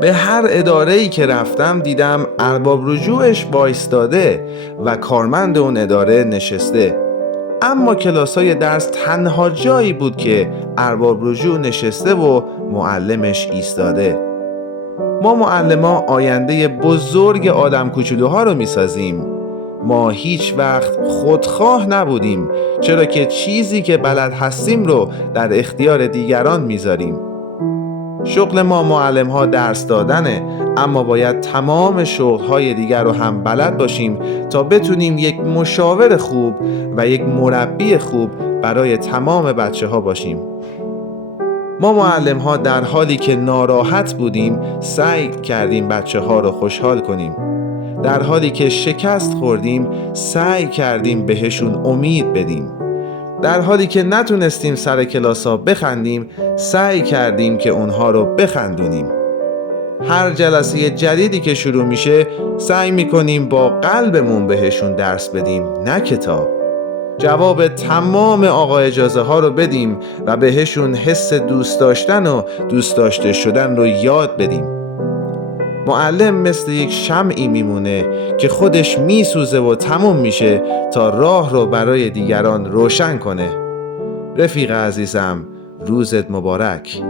به هر اداره‌ای که رفتم دیدم ارباب رجوعش وایستاده و کارمند اون اداره نشسته، اما کلاسای درس تنها جایی بود که ارباب رجوع نشسته و معلمش ایستاده. ما معلما آینده بزرگ آدم کوچولوها رو میسازیم. ما هیچ وقت خودخواه نبودیم، چرا که چیزی که بلد هستیم رو در اختیار دیگران میذاریم. شغل ما معلم ها درس دادنه، اما باید تمام شغل های دیگر رو هم بلد باشیم تا بتونیم یک مشاور خوب و یک مربی خوب برای تمام بچه ها باشیم. ما معلم ها در حالی که ناراحت بودیم سعی کردیم بچه ها رو خوشحال کنیم. در حالی که شکست خوردیم سعی کردیم بهشون امید بدیم. در حالی که نتونستیم سر کلاسا بخندیم سعی کردیم که اونها رو بخندونیم. هر جلسه جدیدی که شروع میشه سعی میکنیم با قلبمون بهشون درس بدیم، نه کتاب. جواب تمام آقا اجازه ها رو بدیم و بهشون حس دوست داشتن و دوست داشته شدن رو یاد بدیم. معلم مثل یک شمعی میمونه که خودش میسوزه و تموم میشه تا راه رو برای دیگران روشن کنه. رفیق عزیزم، روزت مبارک.